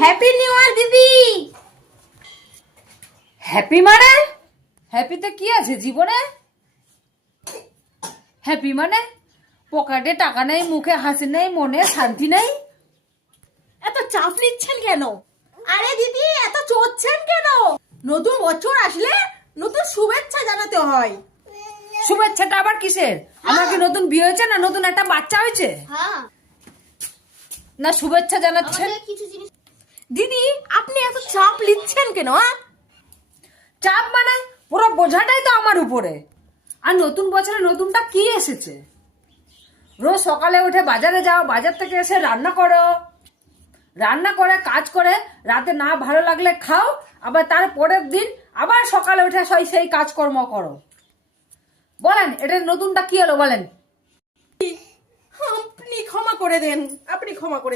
Happy new year দিদি। Happy মানে হ্যাপিতে কি আছে জীবনে? হ্যাপি মানে পকেটে টাকা নেই, মুখে হাসি নেই, মনে শান্তি নেই। এত চাপ নিচ্ছেন কেন? আরে দিদি এত চড়ছেন কেন? নতুন বছর আসলে নতুন শুভেচ্ছা জানাতে হয়। শুভেচ্ছাটা আবার কিসের? আমার কি নতুন বিয়ে হয়েছে না নতুন একটা বাচ্চা হয়েছে? হ্যাঁ না শুভেচ্ছা জানাচ্ছেন? দিদি আপনি এত চাপ নিচ্ছেন কেন? চাপ মানে পুরো বোঝাটাই তো আমার উপরে। আর নতুন বছরে নতুনটা কি এসেছে? রোজ সকালে উঠে বাজারে যাও, বাজার থেকে এসে রান্না করো, রান্না করে কাজ করে রাতে না ভালো লাগলে খাও, আবার তার পরের দিন আবার সকালে উঠে সেই কাজকর্ম করো। বলেন এটা নতুনটা কি হলো বলেন? আপনি ক্ষমা করে দেন, আপনি ক্ষমা করে